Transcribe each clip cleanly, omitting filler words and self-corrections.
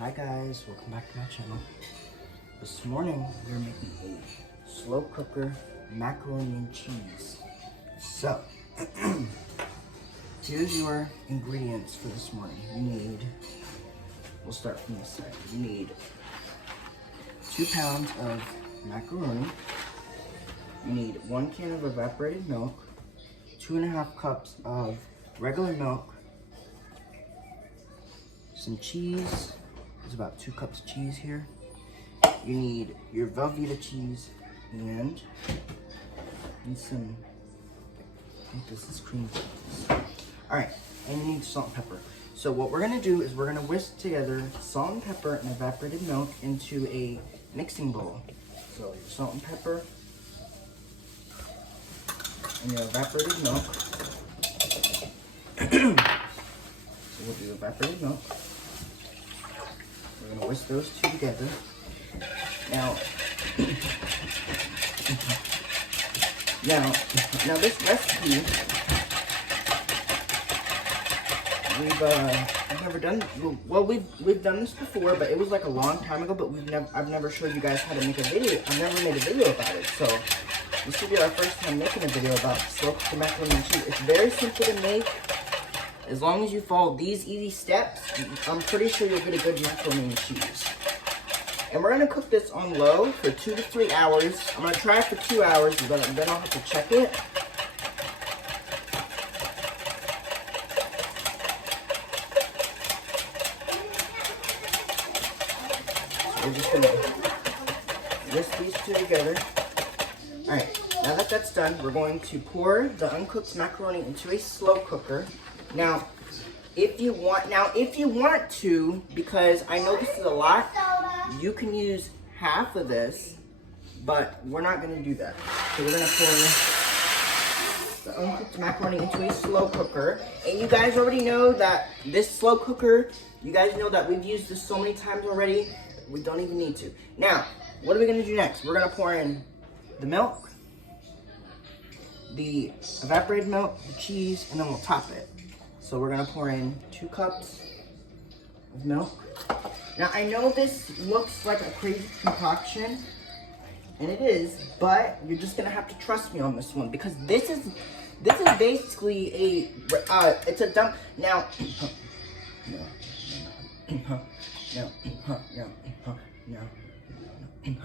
Hi guys, welcome back to my channel. This morning we're making a slow cooker macaroni and cheese. So, here's your ingredients for this morning. We'll start from this side. You need 2 pounds of macaroni. You need 1 can of evaporated milk, 2.5 cups of regular milk, some cheese. There's about 2 cups of cheese here. You need your Velveeta cheese and some, I think this is cream cheese. All right, and you need salt and pepper. So what we're gonna do is we're gonna whisk together salt and pepper and evaporated milk into a mixing bowl. So your salt and pepper and your evaporated milk. So we'll do evaporated milk. We're gonna whisk those 2 together. Now this recipe, we've never done. Well, we've done this before, but it was like a long time ago. But I've never showed you guys how to make a video. I've never made a video about it, so this will be our first time making a video about slow cooker macaroni and cheese. It's very simple to make. As long as you follow these easy steps, I'm pretty sure you'll get a good macaroni and cheese. And we're gonna cook this on low for 2 to 3 hours. I'm gonna try it for 2 hours, but then I'll have to check it. So we're just gonna whisk these 2 together. All right, now that that's done, we're going to pour the uncooked macaroni into a slow cooker. Now, if you want to, because I know this is a lot, you can use half of this, but we're not gonna do that. So we're gonna pour the uncooked macaroni into a slow cooker. And you guys already know that this slow cooker, you guys know that we've used this so many times already, we don't even need to. Now, what are we gonna do next? We're gonna pour in the milk, the evaporated milk, the cheese, and then we'll top it. So we're gonna pour in 2 cups of milk. Now I know this looks like a crazy concoction, and it is, but you're just gonna have to trust me on this one because this is basically it's a dump. Now,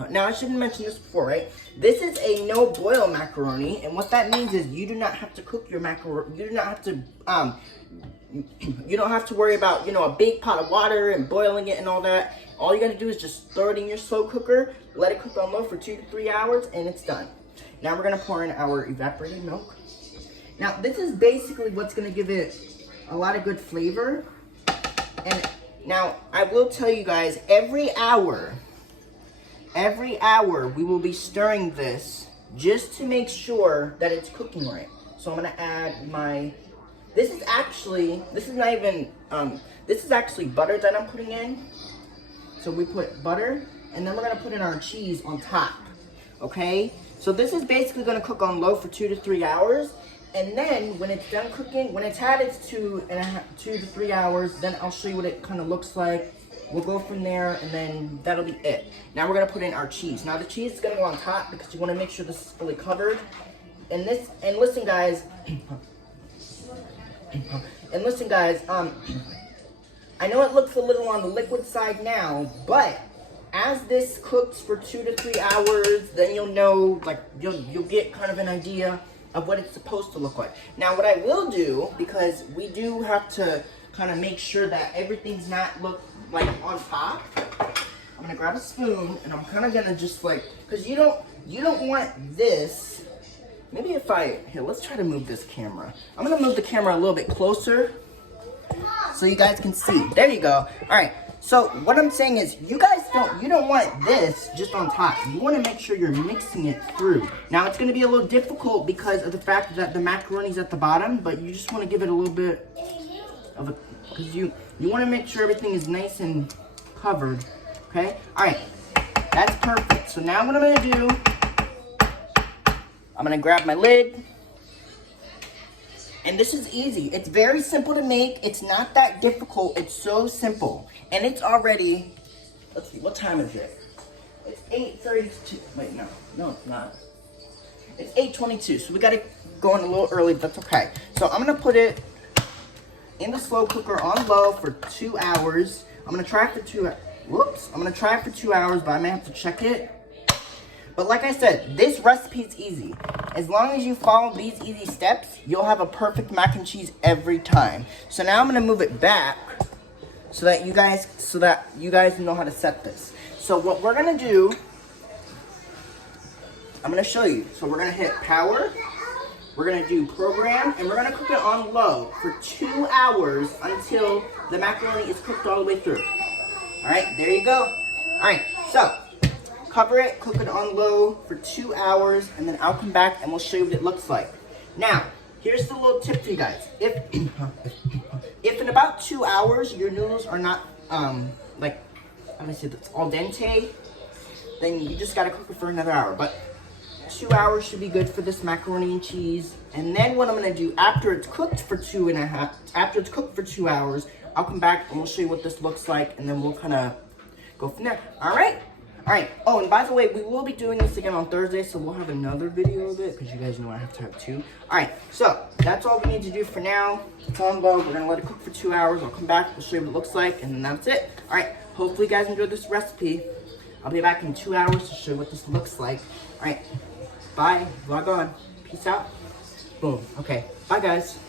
Now I shouldn't mention this before, right? This is a no-boil macaroni, and what that means is you do not have to cook your macaroni. You do not have to you don't have to worry about, a big pot of water and boiling it and all that. All you gotta do is just throw it in your slow cooker, let it cook on low for 2 to 3 hours, and it's done. Now we're gonna pour in our evaporated milk. Now this is basically what's gonna give it a lot of good flavor. And now I will tell you guys, every hour we will be stirring this just to make sure that it's cooking right. So I'm gonna add this is actually butter that I'm putting in. So we put butter, and then we're gonna put in our cheese on top, okay? So this is basically gonna cook on low for 2 to 3 hours. And then when it's done cooking, when it's had its 2 to 3 hours, then I'll show you what it kind of looks like. We'll go from there, and then that'll be it. Now we're gonna put in our cheese. Now the cheese is gonna go on top because you wanna make sure this is fully covered. And listen guys, I know it looks a little on the liquid side now, but as this cooks for 2 to 3 hours, then you'll know, you'll get kind of an idea of what it's supposed to look like. Now what I will do, because we do have to kind of make sure that everything's not look like on top, I'm gonna grab a spoon and I'm kind of gonna just because you don't want this. Maybe here, let's try to move this camera. I'm gonna move the camera a little bit closer so you guys can see. There you go. All right, so what I'm saying is you don't want this just on top. You wanna make sure you're mixing it through. Now it's gonna be a little difficult because of the fact that the macaroni's at the bottom, but you just wanna give it a little bit of a, because you wanna make sure everything is nice and covered, okay? All right, that's perfect. So now what I'm gonna do, I'm gonna grab my lid, And this is easy. It's very simple to make. It's not that difficult. It's so simple. And it's already, let's see, what time is it? It's 8:32. Wait, no, it's not. It's 8:22, so we gotta go in a little early, but that's okay. So I'm gonna put it in the slow cooker on low for 2 hours. I'm gonna try it for 2 hours. Whoops, I'm gonna try it for 2 hours, but I may have to check it. But like I said, this recipe is easy. As long as you follow these easy steps, you'll have a perfect mac and cheese every time. So now I'm gonna move it back so that you guys know how to set this. So what we're gonna do, I'm gonna show you. So we're gonna hit power, we're gonna do program, and we're gonna cook it on low for 2 hours until the macaroni is cooked all the way through. All right, there you go. All right, so cover it, cook it on low for 2 hours, and then I'll come back and we'll show you what it looks like. Now, here's the little tip for you guys. If in about 2 hours your noodles are not, like, how do I say this, al dente, then you just gotta cook it for another hour. But 2 hours should be good for this macaroni and cheese. And then what I'm gonna do after it's cooked for 2 hours, I'll come back and we'll show you what this looks like, and then we'll kind of go from there. All right. Oh, and by the way, we will be doing this again on Thursday, so we'll have another video of it, because you guys know I have to have 2. All right, so that's all we need to do for now. It's on low. We're gonna let it cook for 2 hours. I'll come back, we'll show you what it looks like, and then that's it. All right, hopefully you guys enjoyed this recipe. I'll be back in 2 hours to show you what this looks like. All right, bye, vlog on, peace out, boom. Okay, bye guys.